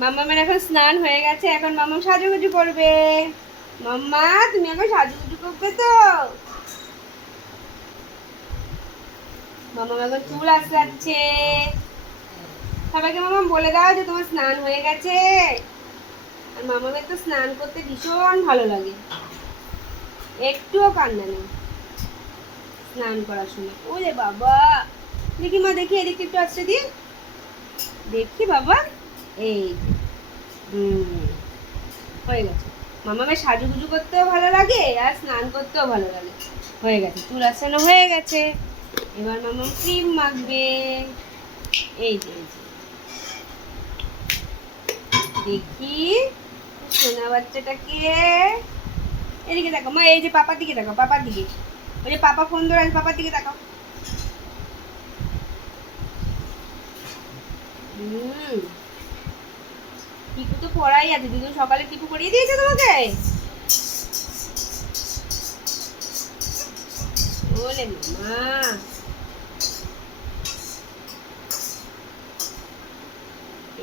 মাম্মামের এখন স্নান হয়ে গেছে, এখন মাম্মাম সাজুগুজু করবে। মাম্মা তুমি এখন সাজুগুজু করবে তো? মাম্মাম এখন চুল আঁচড়াচ্ছে। সবাইকে মাম্মাম বলে দাও যে তোমার স্নান হয়ে গেছে। আর মাম্মামের তো স্নান করতে ভীষণ ভালো লাগে, একটুও কান্না নেই স্নান করার সময়। ওরে বাবা, দেখি মা, দেখি এদিকে একটু আসছে দি, দেখি বাবা। এই হয়ে গেছে। মামামের সাজুগুজু করতেও ভালো লাগে আর স্নান করতেও ভালো লাগে। হয়ে গেছে, চুল আসানো হয়ে গেছে। এবার মামাম ক্রিম মাখবে। এই যে দেখি সোনা বাচ্চাটাকে। এদিকে দেখো মা, এই যে পাপার দিকে দেখো, পাপার দিকে। ওই যে পাপা ফোন ধরে আছে, পাপার দিকে তাকাও। টিপু তো পড়াই আছে, দিদুন সকালে টিপু পড়িয়ে দিয়েছে তোমাকে? ওলে মামা,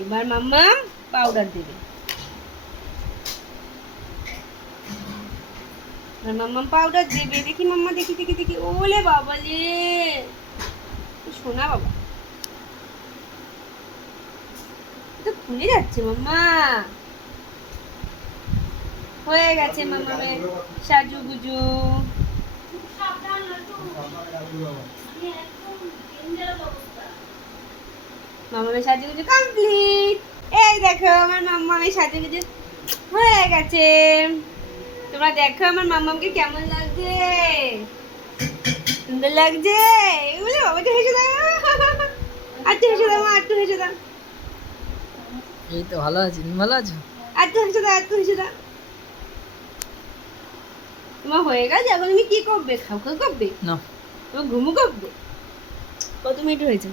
এবার মাম্মা পাউডার দেবে। মাম্মা পাউডার দেবে, দেখি মাম্মা, দেখি দেখি দেখি। ওলে বাবা রে, সোনা বাবা, তো খুলে যাচ্ছে মাম্মা। হয়ে গেছে মাম্মামের সাজুগুজু। মাম্মামের সাজুগুজু কমপ্লিট। এই দেখো আমার মাম্মামের সাজুগুজু হয়ে গেছে। তোমরা দেখো আমার মাম্মামকে কেমন লাগছে, সুন্দর লাগছে? এগুলো বাবা, তো হেসে দাও, একটু হেসে দাও মা, একটু হেসে দাও। এই তো ভালো আছি, তুমি ভালো আছো? একটু হেসে দাও, একটু হেসে দাও। তোমার হয়ে গেছে, এখন তুমি কি করবে? খাও খাও করবে না, তোমার ঘুমু করবে? কত মিনিট হয়েছে?